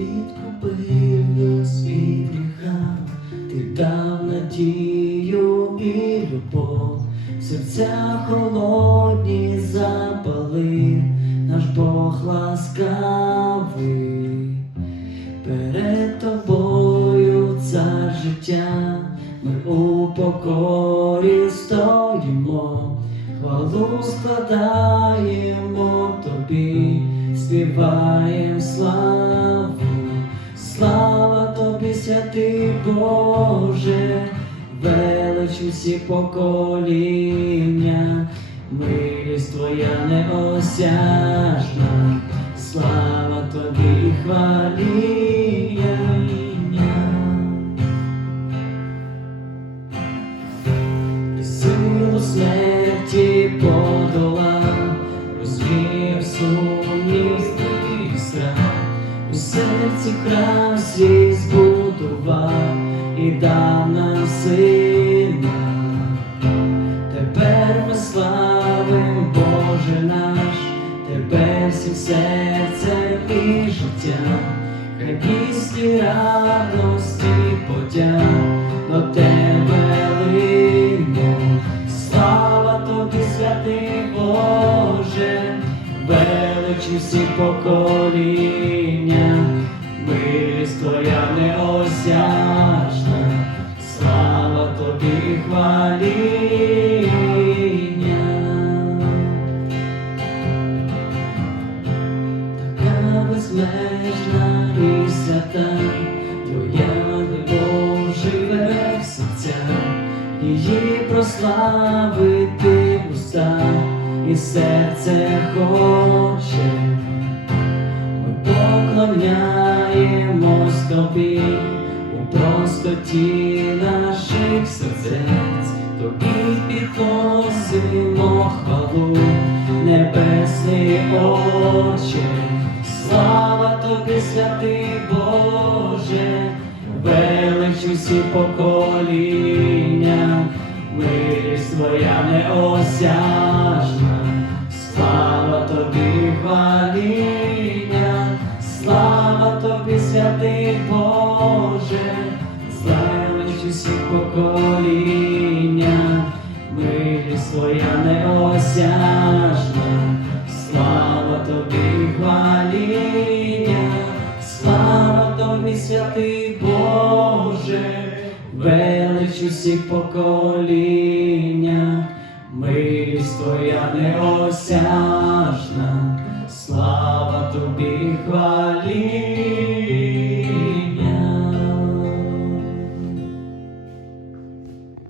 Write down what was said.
відкупив нас від гріха, ти дав надію і любов, серця холодні запалив, наш Бог ласкавий, перед тобою цар життя, ми у покорі стоїмо, хвалу складаємо тобі, співаєм славу, святий Боже, велич усі покоління, милість твоя неосяжна, слава тобі і хваління. Серці храм свій збудував і дав нам сина. Тепер ми славим, Боже наш, Тебе всім серцем і життям, хай пісні радості подяк до Тебе лине. Слава тобі, святий Боже, велич усі покоління, милість твоя неосяжна, слава тобі хваління. Така безмежна і свята, твоя любов живе в серцях, її прославити уста, і серце хоче. Тобі у простоті наших сердець, тобі підносимо хвалу, небесний Отче, слава тобі, святий Боже, велич усі покоління, милість твоя неосяжна, слава тобі хваління, усі покоління, милість твоя неосяжна, слава тобі хваління, слава тобі, святий Боже, велич усіх покоління, милість твоя неосяжна, слава тобі хваління.